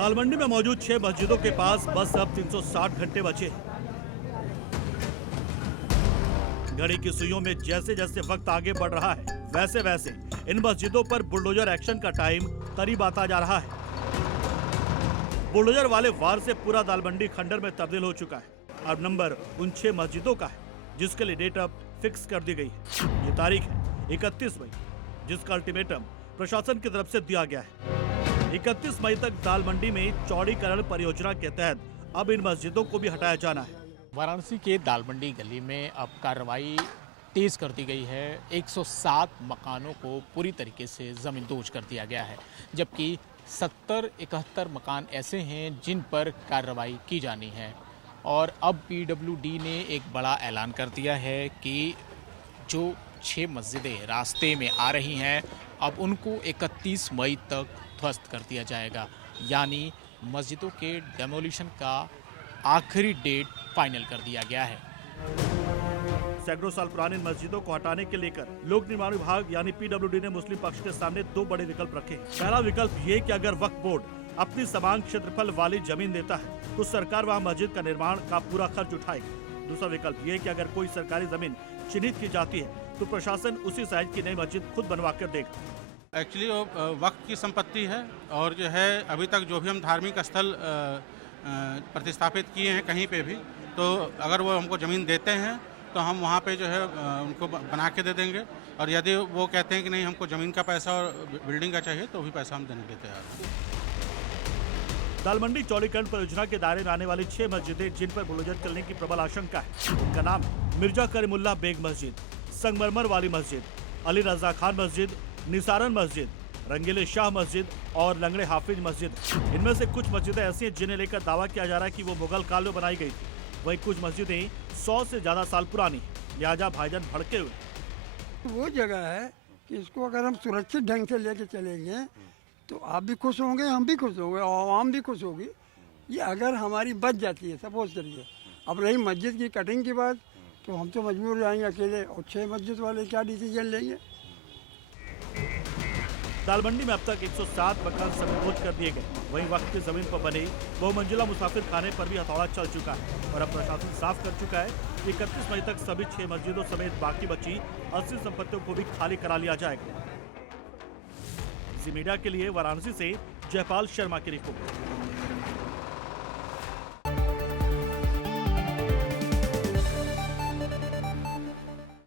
दालमंडी में मौजूद 6 मस्जिदों के पास बस अब 360 घंटे बचे। घड़ी की सुइयों में जैसे जैसे वक्त आगे बढ़ रहा है, वैसे वैसे इन मस्जिदों पर बुलडोजर एक्शन का टाइम करीब आता जा रहा है। बुलडोजर वाले वार से पूरा दालमंडी खंडर में तब्दील हो चुका है। अब नंबर उन 6 मस्जिदों का है जिसके लिए डेट अब फिक्स कर दी गई है। ये तारीख है 31 मई, जिसका अल्टीमेटम प्रशासन की तरफ से दिया गया है। 31 मई तक दालमंडी में चौड़ीकरण परियोजना के तहत अब इन मस्जिदों को भी हटाया जाना है। वाराणसी के दालमंडी गली में अब कार्रवाई तेज कर दी गई है। 107 मकानों को पूरी तरीके से जमींदोज कर दिया गया है, जबकि 71 मकान ऐसे हैं जिन पर कार्रवाई की जानी है। और अब पीडब्ल्यूडी ने एक बड़ा ऐलान कर दिया है कि जो 6 मस्जिदें रास्ते में आ रही हैं, अब उनको 31 मई तक ध्वस्त कर दिया जाएगा। यानी मस्जिदों के डेमोलिशन का आखिरी डेट फाइनल कर दिया गया है। सैकड़ों साल पुरानी मस्जिदों को हटाने के लेकर लोक निर्माण विभाग यानी पीडब्ल्यूडी ने मुस्लिम पक्ष के सामने 2 बड़े विकल्प रखे। पहला विकल्प ये कि अगर वक्फ बोर्ड अपनी समान क्षेत्रफल वाली जमीन देता है तो सरकार वहां मस्जिद का निर्माण का पूरा खर्च उठाएगी। दूसरा विकल्प ये कि अगर कोई सरकारी जमीन चिन्हित की जाती है तो प्रशासन उसी साइज की नई मस्जिद खुद बनवा कर देगा। एक्चुअली वो वक्त की संपत्ति है और जो है अभी तक जो भी हम धार्मिक स्थल प्रतिस्थापित किए हैं कहीं पे भी, तो अगर वो हमको ज़मीन देते हैं तो हम वहाँ पे जो है उनको बना के दे देंगे, और यदि वो कहते हैं कि नहीं हमको ज़मीन का पैसा और बिल्डिंग का चाहिए तो भी पैसा हम देने के लिए तैयार हैं। दालमंडी चौड़ीकरण परियोजना के दायरे में आने वाली 6 मस्जिदें जिन पर बुलडोजर चलने की प्रबल आशंका है, उनका नाम है मिर्जा करीमुल्लाह बेग मस्जिद, संगमरमर वाली मस्जिद, अली रजा खान मस्जिद, निसारन मस्जिद, रंगीले शाह मस्जिद और लंगड़े हाफिज मस्जिद। इनमें से कुछ मस्जिदें ऐसी हैं जिन्हें लेकर दावा किया जा रहा है कि वो मुगल काल में बनाई गई थी। वहीं कुछ मस्जिदें 100 से ज्यादा साल पुरानी, लिहाजा भाईजान भड़के हुए। वो जगह है कि इसको अगर हम सुरक्षित ढंग से लेके चलेंगे तो आप भी खुश होंगे, हम भी खुश होंगे और आवाम भी खुश होगी। ये अगर हमारी बच जाती है सपोज करिए, अब रही मस्जिद की कटिंग की बात, तो हम तो मजबूर हो जाएंगे अकेले, और 6 मस्जिद वाले क्या डिसीजन लेंगे। दालमंडी में अब तक 107 मकान जमींदोज कर दिए गए। वहीं वक्त की जमीन पर बने बहुमंजिला मुसाफिर खाने पर भी हथौड़ा चल चुका है और अब प्रशासन साफ कर चुका है कि 31 मई तक सभी 6 मस्जिदों समेत बाकी बची असली संपत्तियों को भी खाली करा लिया जाएगा। मीडिया के लिए वाराणसी से जयपाल शर्मा की रिपोर्ट।